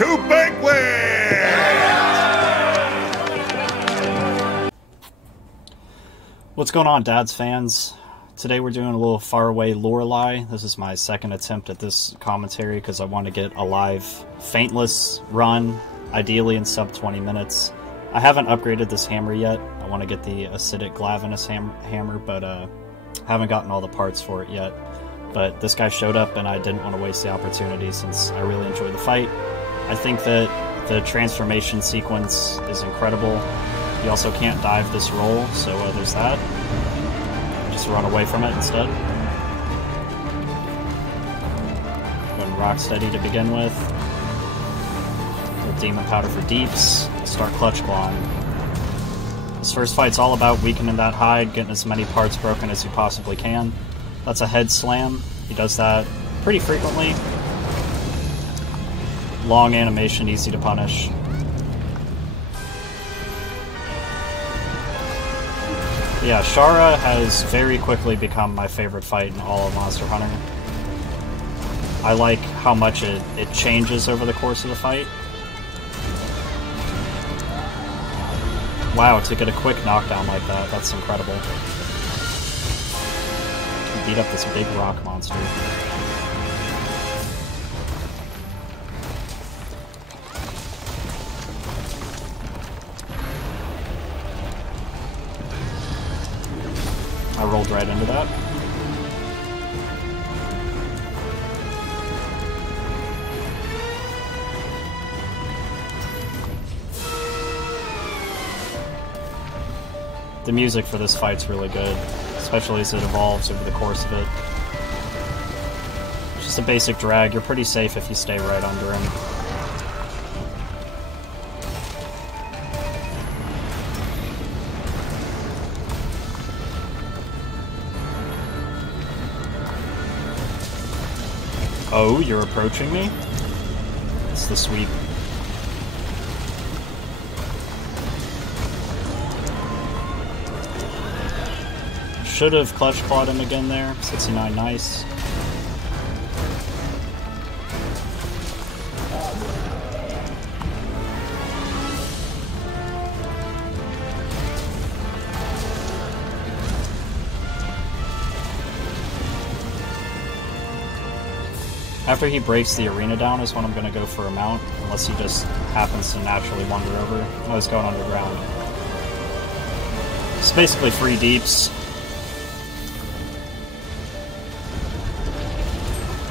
to Banquet! What's going on, Dads fans? Today we're doing a little Faraway Lorelei. This is my second attempt at this commentary because I want to get a live, faintless run, ideally in sub 20 minutes. I haven't upgraded this hammer yet. I want to get the acidic glavinus hammer, but haven't gotten all the parts for it yet. But this guy showed up and I didn't want to waste the opportunity since I really enjoyed the fight. I think that the transformation sequence is incredible. You also can't dive this roll, so there's that. Just run away from it instead. Going rock steady to begin with. Little demon powder for deeps. Start clutch clawing. This first fight's all about weakening that hide, getting as many parts broken as you possibly can. That's a head slam. He does that pretty frequently. Long animation, easy to punish. Yeah, Shara has very quickly become my favorite fight in all of Monster Hunter. I like how much it changes over the course of the fight. Wow, to get a quick knockdown like that, that's incredible. Beat up this big rock monster. I rolled right into that. The music for this fight's really good, especially as it evolves over the course of it. It's just a basic drag. You're pretty safe if you stay right under him. Oh, you're approaching me? It's the sweep. Should have clutch clawed him again there. 69, nice. After he breaks the arena down is when I'm going to go for a mount, unless he just happens to naturally wander over. I was going underground. It's basically free deeps.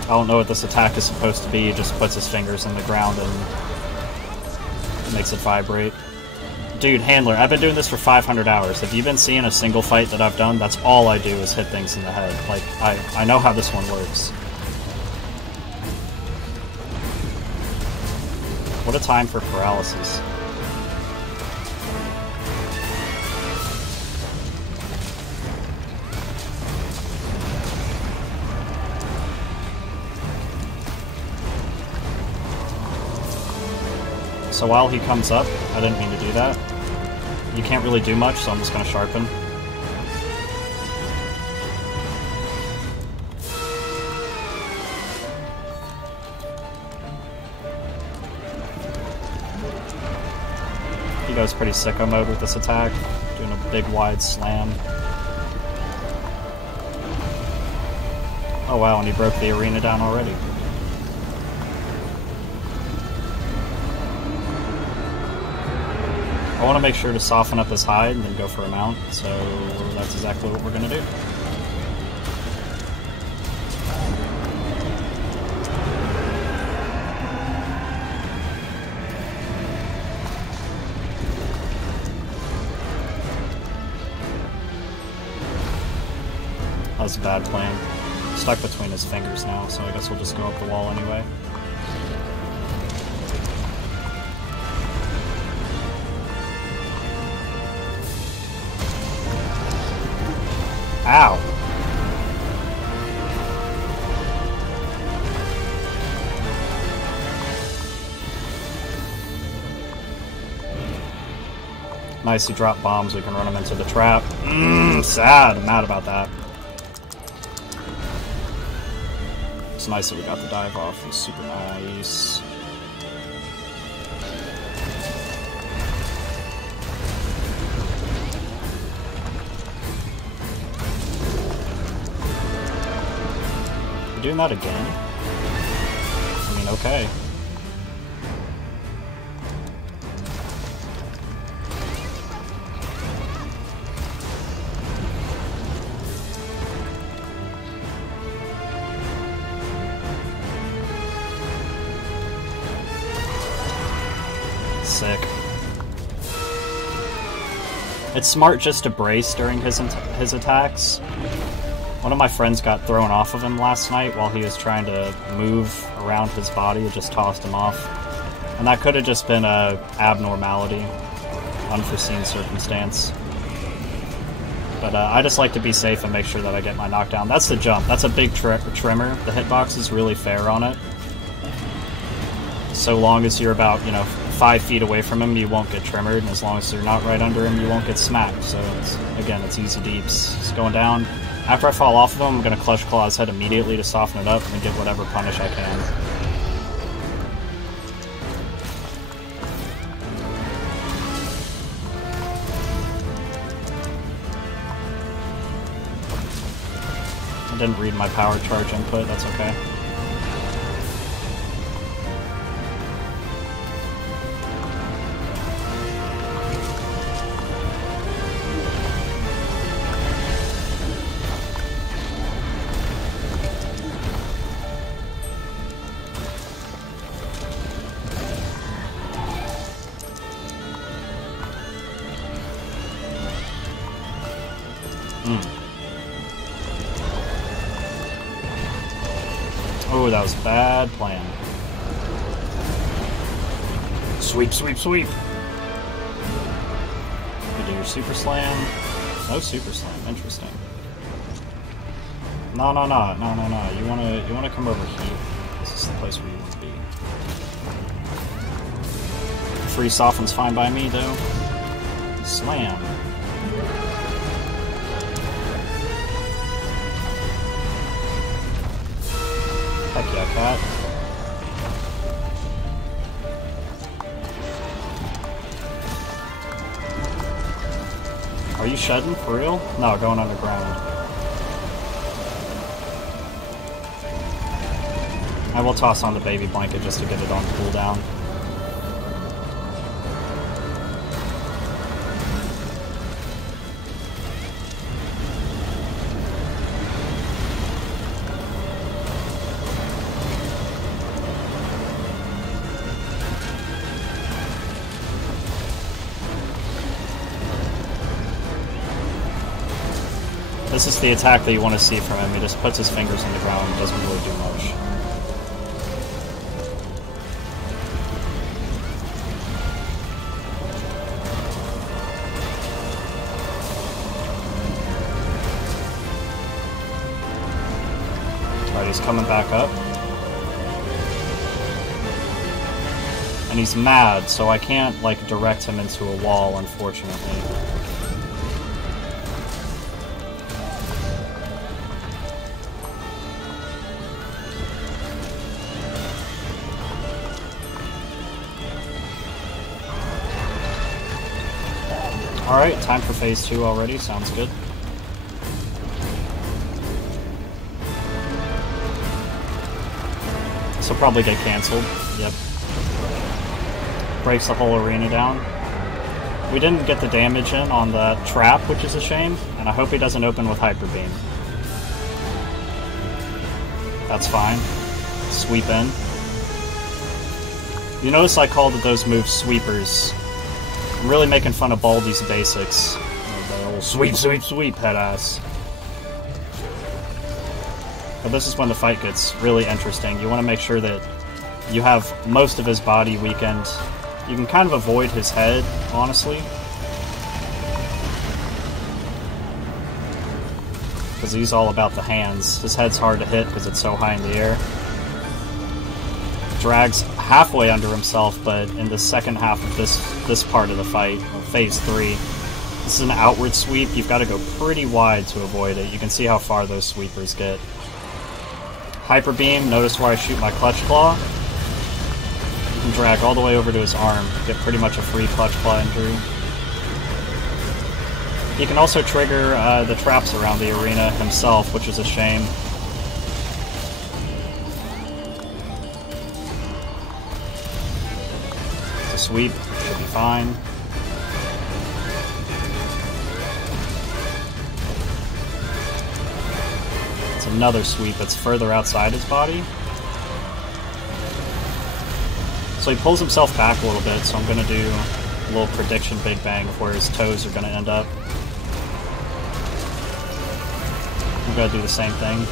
I don't know what this attack is supposed to be, he just puts his fingers in the ground and makes it vibrate. Dude, Handler, I've been doing this for 500 hours. Have you been seeing a single fight that I've done? That's all I do is hit things in the head. Like, I know how this one works. What a time for paralysis. So while he comes up, I didn't mean to do that. You can't really do much, so I'm just going to sharpen. He goes pretty sicko mode with this attack, doing a big wide slam. Oh wow, and he broke the arena down already. I want to make sure to soften up his hide and then go for a mount, so that's exactly what we're going to do. That was a bad plan. Stuck between his fingers now, so I guess we'll just go up the wall anyway. Ow! Nice, he dropped bombs, we can run him into the trap. Sad, I'm mad about that. It's nice that we got the dive off, it was super nice. doing that again? I mean, okay. Sick. It's smart just to brace during his attacks. One of my friends got thrown off of him last night while he was trying to move around his body. It just tossed him off. And that could have just been a abnormality, unforeseen circumstance. But I just like to be safe and make sure that I get my knockdown. That's the jump. That's a big trimmer. The hitbox is really fair on it. So long as you're about, 5 feet away from him, you won't get trimmered, and as long as you're not right under him, you won't get smacked. So, it's easy deeps. Just going down. After I fall off of him, I'm going to Clutch Claw his head immediately to soften it up and get whatever punish I can. I didn't read my power charge input, that's okay. Oh, that was a bad plan. Sweep, sweep, sweep! You do your super slam. No super slam, interesting. No. You wanna come over here. This is the place where you want to be. Free soften's fine by me, though. Slam. Heck yeah, cat. Are you shedding for real? No, going underground. I will toss on the baby blanket just to get it on cooldown. This is the attack that you want to see from him. He just puts his fingers on the ground and doesn't really do much. Alright, he's coming back up. And he's mad, so I can't, direct him into a wall, unfortunately. Alright, time for phase 2 already, sounds good. This will probably get cancelled, yep. Breaks the whole arena down. We didn't get the damage in on the trap, which is a shame, and I hope he doesn't open with Hyper Beam. That's fine. Sweep in. You notice I called those moves sweepers. I'm really making fun of Baldy's basics. The old sweep, sweep, sweep head ass. But this is when the fight gets really interesting. You want to make sure that you have most of his body weakened. You can kind of avoid his head, honestly. Because he's all about the hands. His head's hard to hit because it's so high in the air. Drags halfway under himself, but in the second half of this part of the fight, or phase 3, this is an outward sweep. You've got to go pretty wide to avoid it. You can see how far those sweepers get. Hyper Beam, notice where I shoot my Clutch Claw. You can drag all the way over to his arm, get pretty much a free Clutch Claw injury. He can also trigger the traps around the arena himself, which is a shame. sweep, should be fine. It's another sweep that's further outside his body. So he pulls himself back a little bit, so I'm going to do a little prediction Big Bang of where his toes are going to end up. I'm going to do the same thing.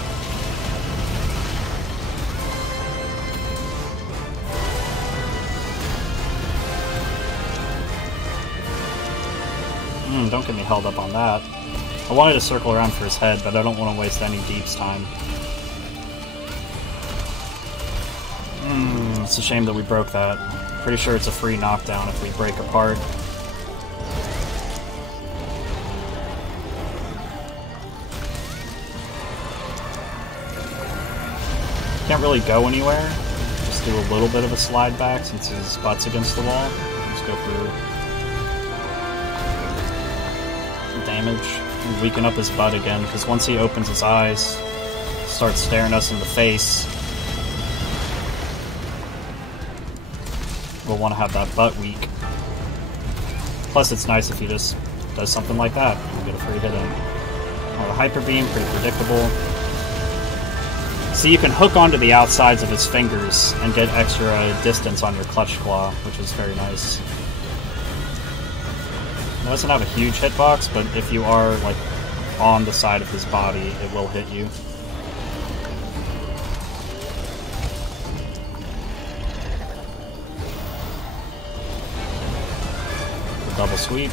Don't get me held up on that. I wanted to circle around for his head, but I don't want to waste any deeps time. It's a shame that we broke that. Pretty sure it's a free knockdown if we break apart. Can't really go anywhere. Just do a little bit of a slide back since his butt's against the wall. Let's go for damage and weaken up his butt again, because once he opens his eyes, starts staring us in the face, we'll want to have that butt weak. Plus it's nice if he just does something like that and get a free hit in. The Hyper Beam, pretty predictable. See, you can hook onto the outsides of his fingers and get extra distance on your Clutch Claw, which is very nice. It doesn't have a huge hitbox, but if you are like on the side of his body, it will hit you. The double sweep.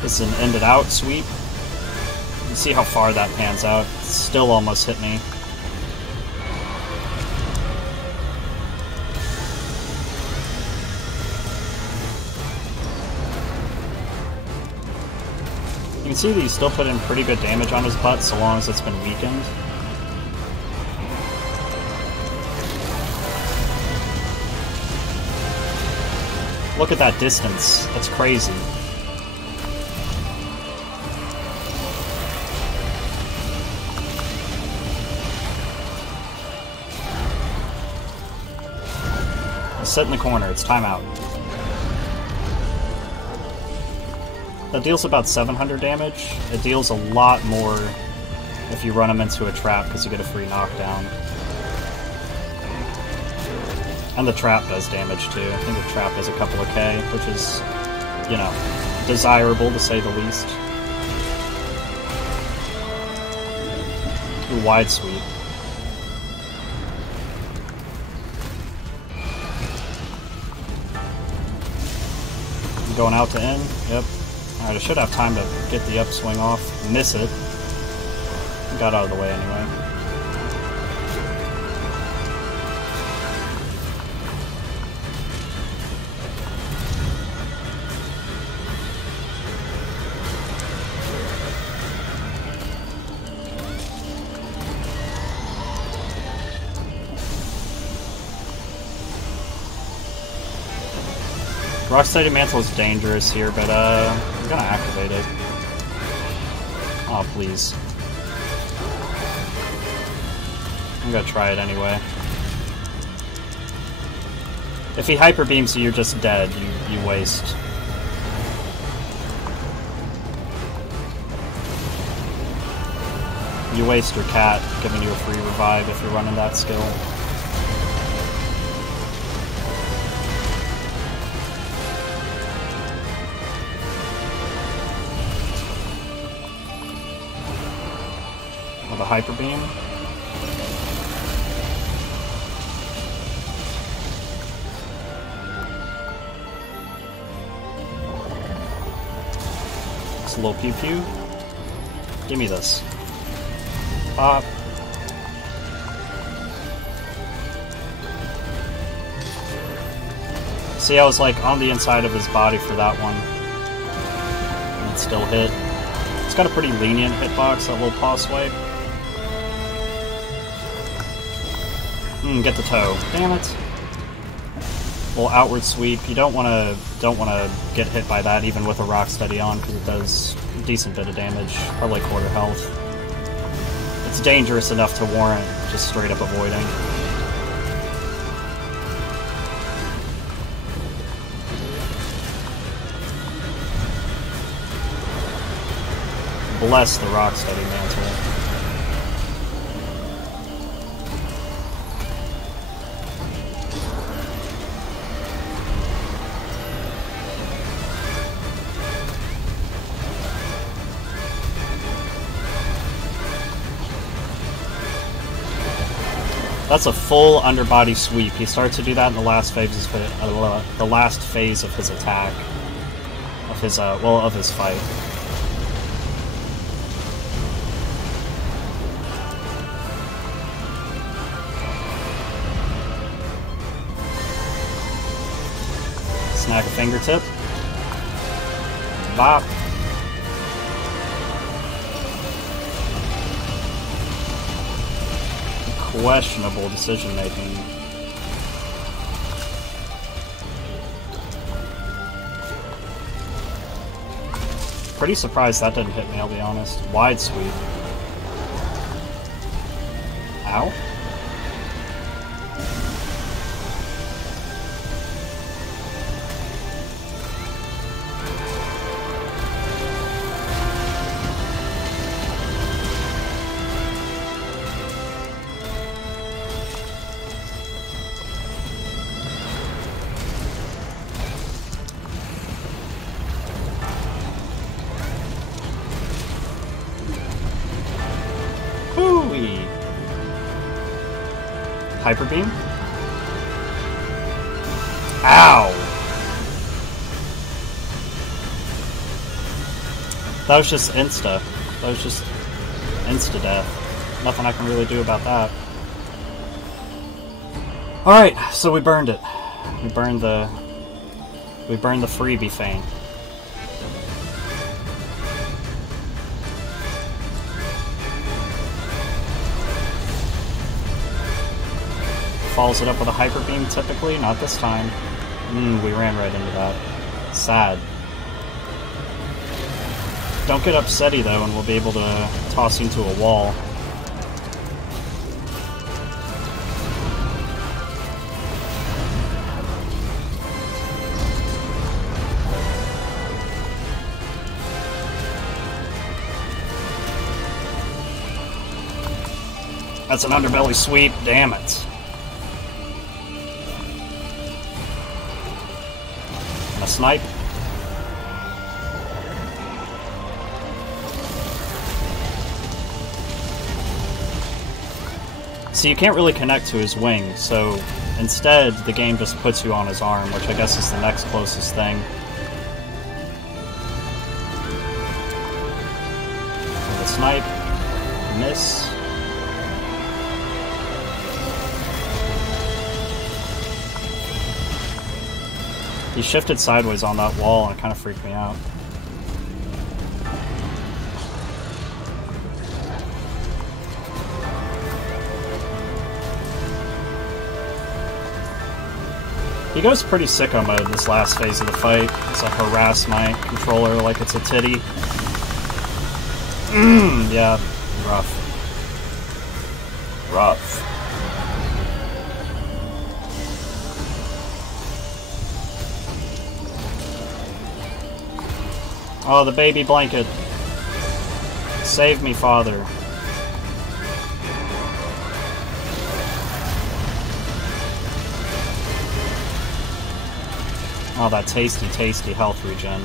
This is an ended out sweep. You can see how far that pans out. It still almost hit me. You can see that he's still put in pretty good damage on his butt so long as it's been weakened. Look at that distance. That's crazy. Let's sit in the corner. It's timeout. That deals about 700 damage. It deals a lot more if you run him into a trap because you get a free knockdown. And the trap does damage too. I think the trap does a couple of K, which is, you know, desirable to say the least. Ooh, wide sweep. Going out to in. Yep. Alright, I should have time to get the upswing off. Miss it. Got out of the way anyway. Rocksteady Mantle is dangerous here, but I'm gonna activate it. Oh, please. I'm gonna try it anyway. If he Hyper Beams you, you're just dead. You waste. You waste your cat giving you a free revive if you're running that skill. The Hyper Beam. It's a little pew pew. Give me this. Pop. See, I was like on the inside of his body for that one. And it still hit. It's got a pretty lenient hitbox, that little paw swipe. Get the toe. Damn it. Little outward sweep. You don't want to get hit by that even with a Rocksteady on because it does a decent bit of damage, probably quarter health. It's dangerous enough to warrant just straight up avoiding. bless the Rocksteady mantle. That's a full underbody sweep. He starts to do that in the last phase of his attack, of his of his fight. Snag a fingertip. Bop. Questionable decision making. Pretty surprised that didn't hit me, I'll be honest. Wide sweep. Ow. Hyper beam? Ow! That was just insta. That was just insta death. Nothing I can really do about that. Alright, so we burned it. We burned the freebie feint. Follows it up with a hyper beam typically, not this time. We ran right into that. Sad. Don't get upsetty though, and we'll be able to toss you into a wall. That's an underbelly sweep, damn it. Snipe. So you can't really connect to his wing, so instead the game just puts you on his arm, which I guess is the next closest thing. The snipe. Miss. He shifted sideways on that wall and it kind of freaked me out. He goes pretty sicko mode this last phase of the fight. It's like harass my controller like it's a titty. Yeah, rough. Rough. Oh, the baby blanket. Save me, Father. Oh, that tasty, tasty health regen.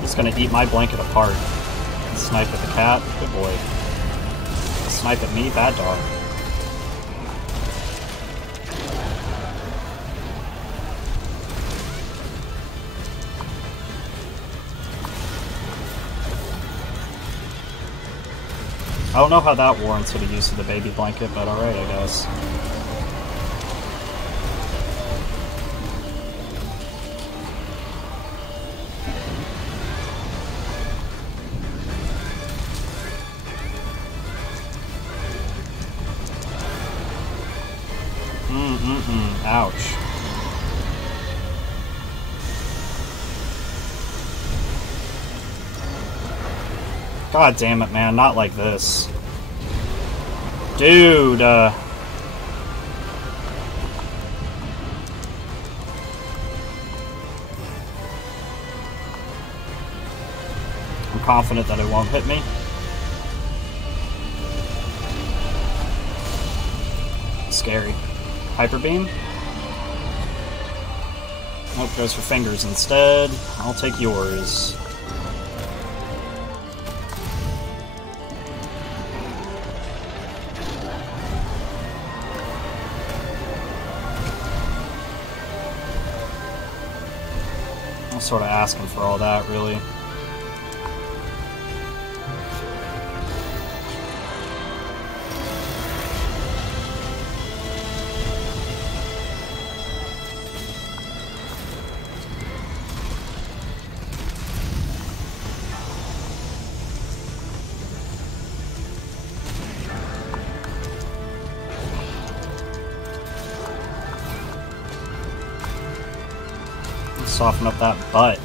Just gonna eat my blanket apart. Snipe at the cat. Good boy. Snipe at me. Bad dog. I don't know how that warrants for the use of the baby blanket, but alright, I guess. Ouch. God damn it, man. Not like this. Dude, confident that it won't hit me. Scary. Hyper Beam. Nope, goes for fingers instead. I'll take yours. I'm sort of asking for all that, really. Soften up that butt.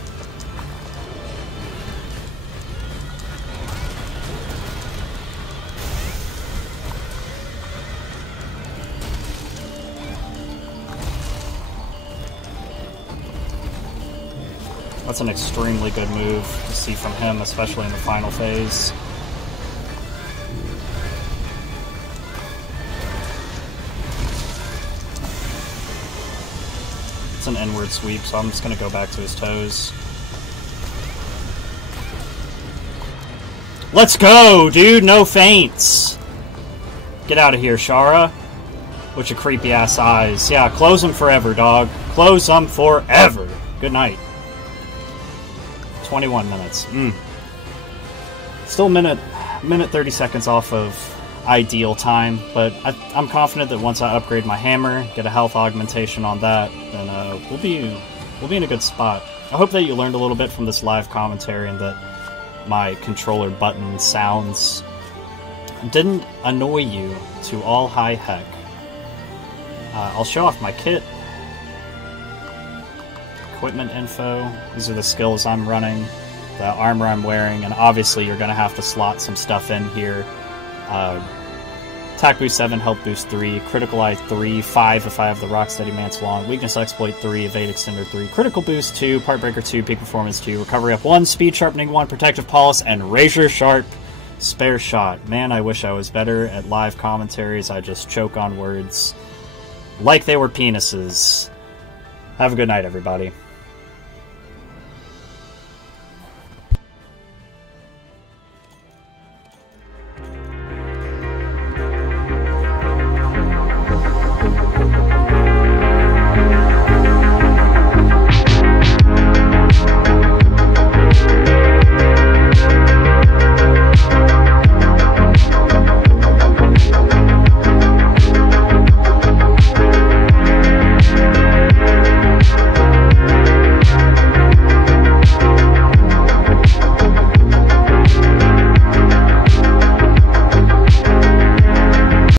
That's an extremely good move to see from him, especially in the final phase. An inward sweep, so I'm just going to go back to his toes. Let's go, dude! No feints! Get out of here, Shara. With your creepy ass eyes. Yeah, close them forever, dog. Close them forever. Good night. 21 minutes. Still minute 30 seconds off of ideal time, but I'm confident that once I upgrade my hammer, get a health augmentation on that, then we'll be in a good spot. I hope that you learned a little bit from this live commentary and that my controller button sounds didn't annoy you to all high heck. I'll show off my kit. Equipment info. These are the skills I'm running, the armor I'm wearing, and obviously you're going to have to slot some stuff in here. Attack boost 7, health boost 3, critical eye 3, 5 if I have the Rocksteady Mantle on, weakness exploit 3, evade extender 3, critical boost 2, part breaker 2, peak performance 2, recovery up 1, speed sharpening 1, protective polish, and razor sharp spare shot. Man, I wish I was better at live commentaries. I just choke on words like they were penises. Have a good night, everybody.